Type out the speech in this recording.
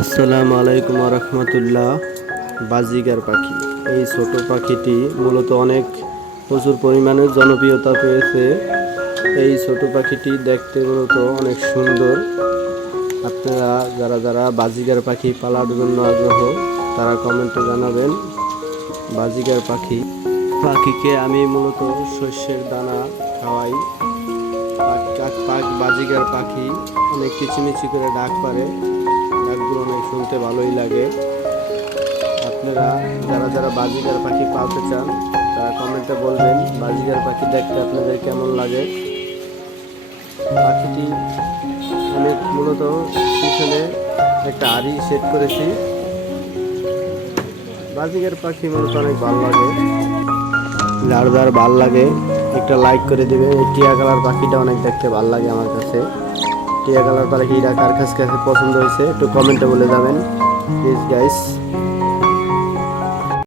আসসালামু আলাইকুম রহমতুল্লাহ। বাজিগার পাখি, এই ছোট পাখিটি মূলত অনেক প্রচুর পরিমাণে জনপ্রিয়তা পেয়েছে। এই ছোট পাখিটি দেখতে মূলত অনেক সুন্দর। আপনারা যারা যারা বাজিগার পাখি পালার জন্য আগ্রহ, তারা কমেন্টে জানাবেন। বাজিগার পাখি পাখিকে আমি মূলত শস্যের দানা খাওয়াই। বাজিগার পাখি অনেক কিচিমিচি করে ডাক পারে, ডাকগুলো অনেক শুনতে ভালোই লাগে। আপনারা যারা যারা বাজিগার পাখি পালতে চান, তারা কমেন্টে বলবেন বাজিগার পাখি দেখতে আপনাদের কেমন লাগে। পাখিটি অনেক মূলত পিছনে একটা আড়ি সেট করেছি। বাজিগার পাখি মূলত অনেক ভালো লাগে, যার যার ভাল লাগে একটা লাইক করে দিবেন। এই টিয়া কালার পাখিটা অনেক দেখতে ভাল লাগে আমার কাছে। টিয়া কালার পাখিটা কার কাছে পছন্দ হয়েছে একটু কমেন্টে বলে যাবেন প্লিজ গাইস।